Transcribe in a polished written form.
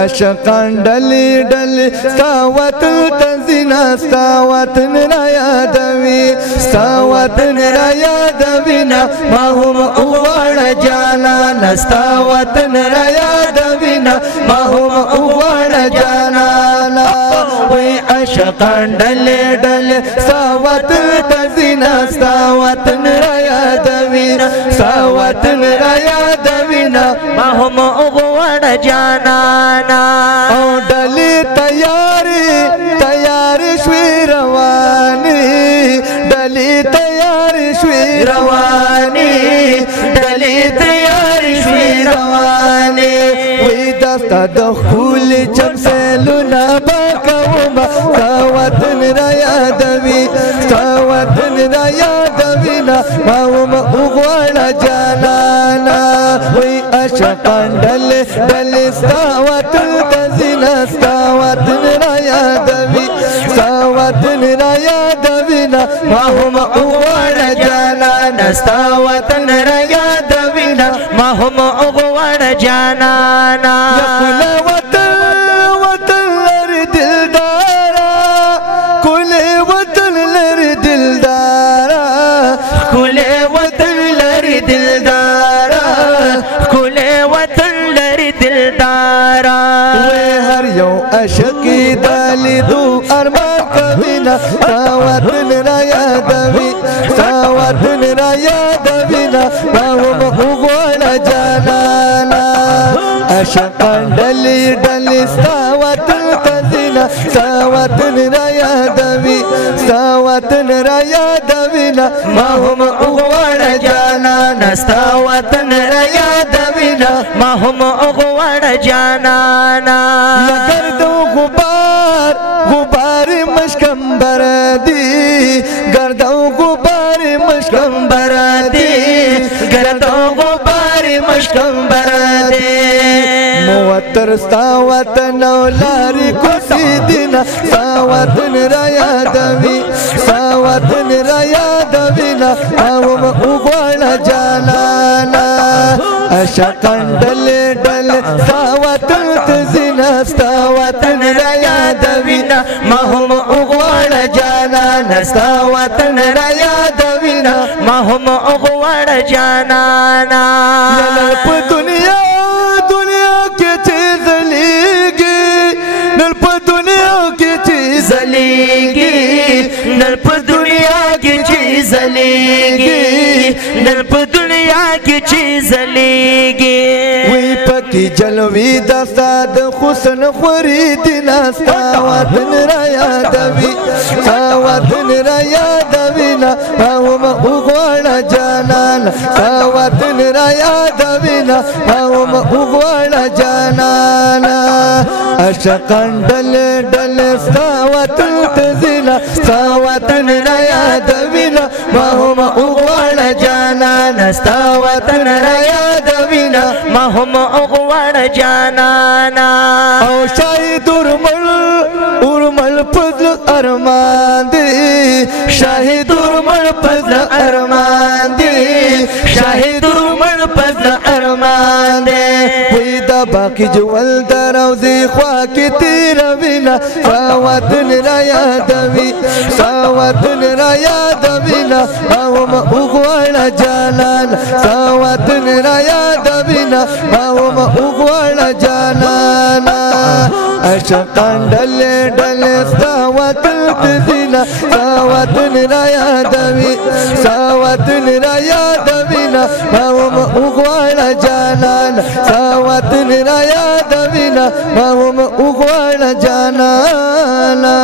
عشقان ډلې ډلې ستا وطن ته ځينا ستا وطن را یادوي ستا وطن را یادوینا ما هم وغواړه جانانه ستا وطن را یادوینا ما هم وغواړه جانانه وای عشقان ډلې ډلې ستا وطن ته ځينا ستا وطن را یادوینا ستا وطن را یادوینا ما هم وغواړه جانانا او ډلې تیارې شوې روانې ډلې تیارې شوې روانې ډلې تیارې شوې روانې وای دستا د ښکلي چم سیلونه به کومه ستا وطن را یادوي ستا وطن را یادوینا ما هم وغواړه جانانه وای عشقان ډلې ډلې ستا وطن ته ځينا ستا وطن را یادوي ستا وطن را یادوینا ما هم وغواړه جانانه ستا وطن را یادوینا ما هم وغواړه جانانا کله وطن لري دلدارا کله وطن لري دلدارا کله وطن لري دلدارا کله وطن لري دلدارا وې هر یو عاشقي دلیدو ارمان کوینا ستا وطن را یادوي ستا وطن را یادوینا ما هم وغواړه جانانه عشقان ډلې ډلې ستا وطن ته ځينا ستا وطن را یادوي ستا وطن را یادوینا ما هم وغواړه جانانه ستا وطن را یادوینا ما هم وغواړه جانانا گرد و غبار مشکمبر دی گرد و غبار مشکمبر دی گرد و غبار مشکمبر دی موتر ستا وطن او لاری کوسی دینا ستا وطن را یادوي ستا وطن را یادوینا او وغواړه جانانه عشقان ډلې ډلې ستا وطن ته ځينا ستا وطن را یادوینا ما هم وغواړه جانانا ستا وطن را یادوینا ما هم وغواړه جانانا نن په دنیا کې چې زلیږي نن په دنیا کې چې زلیږي نن په دنیا کې چې زلیږي نن په دنیا کې چې زلیږي وی پکې جلوي د ساد حسن خوري دینا ستا وطن را یادوي ستا وطن را یادوینا او وغواړه جانانه ستا وطن را یادوینا او وغواړه جانانه عشقان ډلې ډلې ستا وطن ته ځينا ستا وطن را یادوینا ما هم وغواړه جانانه ستا وطن را یادوینا ما هم وغواړه جانانا او شاهد ارمل پزل ارمان دی شاهد ارمل پزل ارمان دی شاهد ارمل پزل ارمان دی وی دا باقی جوال دروزی خوا کی تیروینا ستا وطن را یادوي ستا وطن را یادوینا او وغواړه جانانه ستا وطن را یادوینا او وغواړه جانانه عشقان ډلې ډلې ستا وطن ته ځينا ستا وطن را یادوي ستا وطن را یادوینا ما هم وغواړه جانانه ستا وطن را یادوینا ما هم وغواړه جانانه